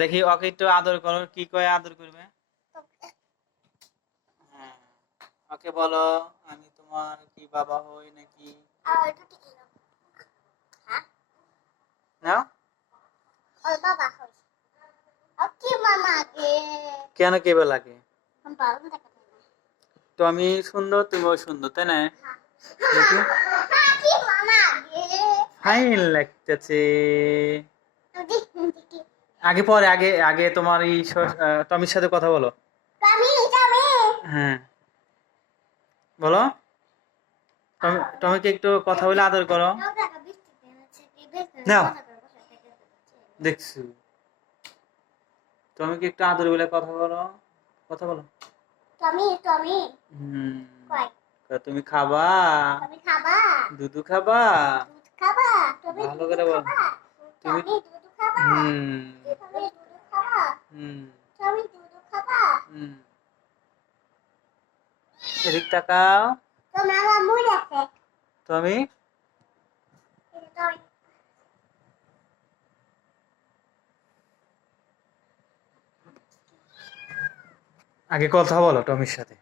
দেখি ওকে একটু আদর করো, কি কয়ে আদর করবে? হ্যাঁ, ওকে বলো আমি তোমার কি বাবা হই নাকি? নাও। কেন কেবে লাগে? তো আমি সুন্দর, তুমিও সুন্দর, তাই না? দেখি ফাইন লাগতেছে। আগে পরে আগে আগে তোমার এই টমির সাথে কথা বলো। হ্যাঁ বলো, টমিকে একটু কথা বলে আদর করো। নাও দেখছি, টমিকে একটু আদর বলে কথা বলো, কথা বলো। হুম, তুমি খাবা, দুধু খাবা, ভালো করে বল। তুমি হুম হুম হুম, এদিক তাকাও। তুমি আগে কথা বলো টমির সাথে।